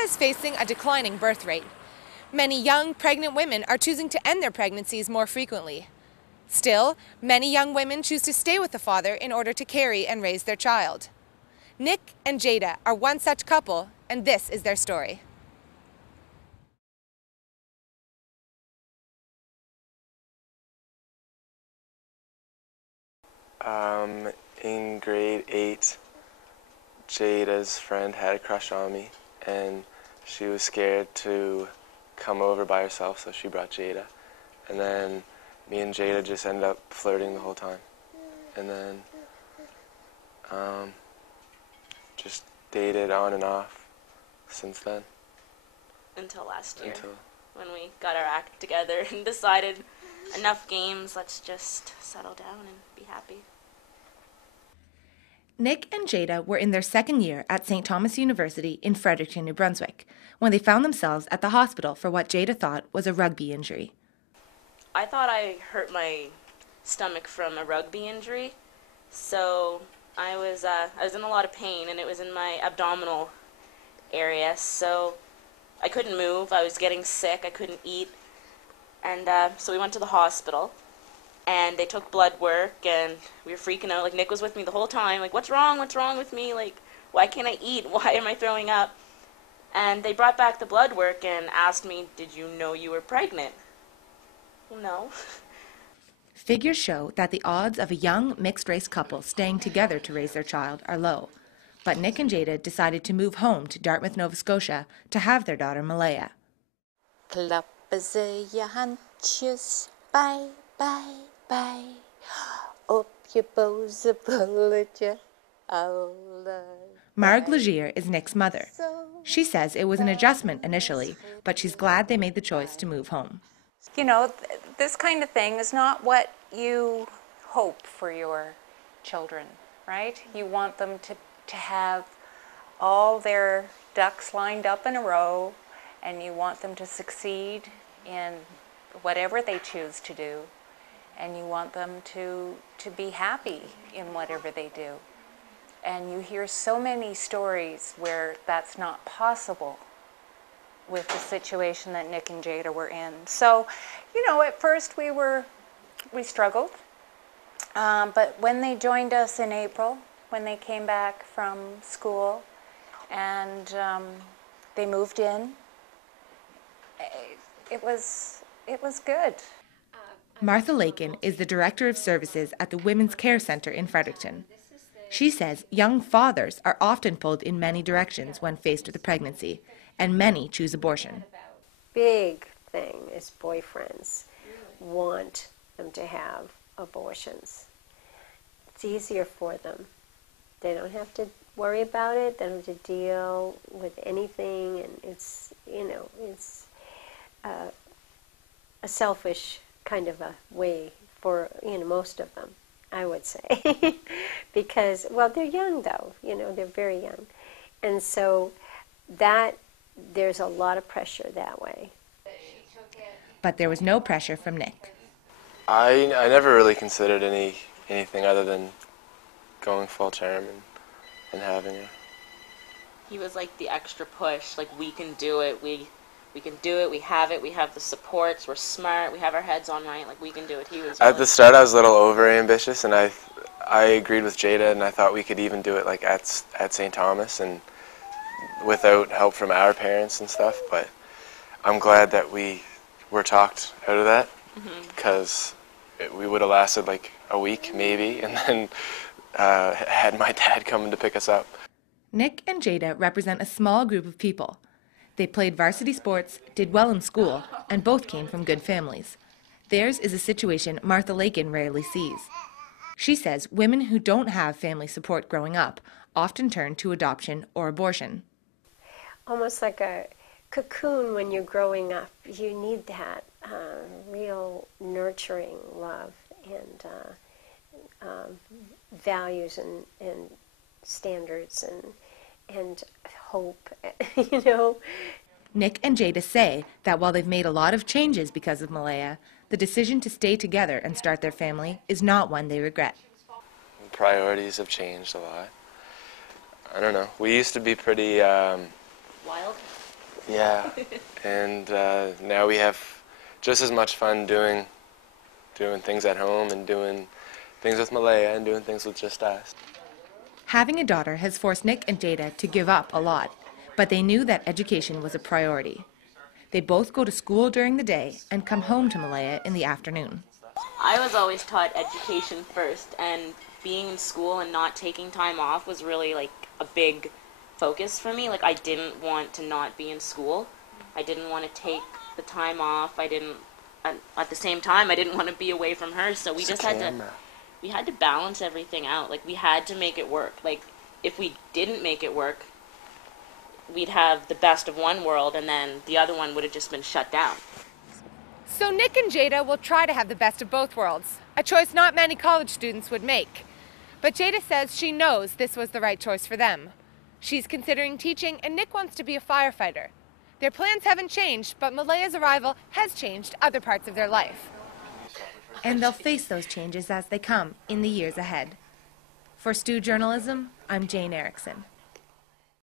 is facing a declining birth rate. Many young, pregnant women are choosing to end their pregnancies more frequently. Still, many young women choose to stay with the father in order to carry and raise their child. Nick and Jada are one such couple, and this is their story. In grade 8, Jada's friend had a crush on me, and she was scared to come over by herself, so she brought Jada. And then me and Jada just ended up flirting the whole time. And then just dated on and off since then. Until last year, when we got our act together and decided enough games, let's just settle down and be happy. Nick and Jada were in their second year at St. Thomas University in Fredericton, New Brunswick, when they found themselves at the hospital for what Jada thought was a rugby injury. I thought I hurt my stomach from a rugby injury, so I was in a lot of pain, and it was in my abdominal area, so I couldn't move. I was getting sick. I couldn't eat, and so we went to the hospital. And they took blood work, and we were freaking out. Like, Nick was with me the whole time. Like, what's wrong? What's wrong with me? Like, why can't I eat? Why am I throwing up? And they brought back the blood work and asked me, did you know you were pregnant? Well, no. Figures show that the odds of a young mixed-race couple staying together to raise their child are low. But Nick and Jada decided to move home to Dartmouth, Nova Scotia to have their daughter, Malaya. Bye, bye. Bye. Marg Legier is Nick's mother. She says it was an adjustment initially, but she's glad they made the choice to move home. You know, this kind of thing is not what you hope for your children, right? You want them to have all their ducks lined up in a row, and you want them to succeed in whatever they choose to do. And you want them to be happy in whatever they do. And you hear so many stories where that's not possible with the situation that Nick and Jada were in. So, you know, at first we struggled. But when they joined us in April, when they came back from school, and they moved in, it was good. Martha Lakin is the Director of Services at the Women's Care Centre in Fredericton. She says young fathers are often pulled in many directions when faced with a pregnancy, and many choose abortion. Big thing is boyfriends want them to have abortions. It's easier for them. They don't have to worry about it. They don't have to deal with anything, and it's, you know, it's a selfish kind of a way for, you know, most of them, I would say. Because, well, they're young though, you know, they're very young. And so that, there's a lot of pressure that way. But there was no pressure from Nick. I never really considered anything other than going full term and having her. He was like the extra push, like, we can do it, we can do it, we have the supports, we're smart, we have our heads on right, like, we can do it. He was At the start I was a little over ambitious, and I agreed with Jada, and I thought we could even do it like at St. Thomas and without help from our parents and stuff, but I'm glad that we were talked out of that, because we would have lasted like a week maybe, and then had my dad coming to pick us up. Nick and Jada represent a small group of people. They played varsity sports, did well in school, and both came from good families. Theirs is a situation Martha Lakin rarely sees. She says women who don't have family support growing up often turn to adoption or abortion. Almost like a cocoon when you're growing up. You need that real nurturing love and values and standards and hope, you know. Nick and Jada say that while they've made a lot of changes because of Malaya, the decision to stay together and start their family is not one they regret. Priorities have changed a lot. I don't know. We used to be pretty wild. Yeah, and now we have just as much fun doing things at home and doing things with Malaya and doing things with just us. Having a daughter has forced Nick and Jada to give up a lot, but they knew that education was a priority. They both go to school during the day and come home to Malaya in the afternoon. I was always taught education first, and being in school and not taking time off was really like a big focus for me. Like, I didn't want to not be in school. I didn't want to take the time off. At the same time, I didn't want to be away from her, so we just had to balance everything out. Like, we had to make it work. Like, if we didn't make it work, we'd have the best of one world, and then the other one would have just been shut down. So Nick and Jada will try to have the best of both worlds, a choice not many college students would make. But Jada says she knows this was the right choice for them. She's considering teaching, and Nick wants to be a firefighter. Their plans haven't changed, but Malaya's arrival has changed other parts of their life. And they'll face those changes as they come in the years ahead. For Stu Journalism, I'm Jayne Erickson.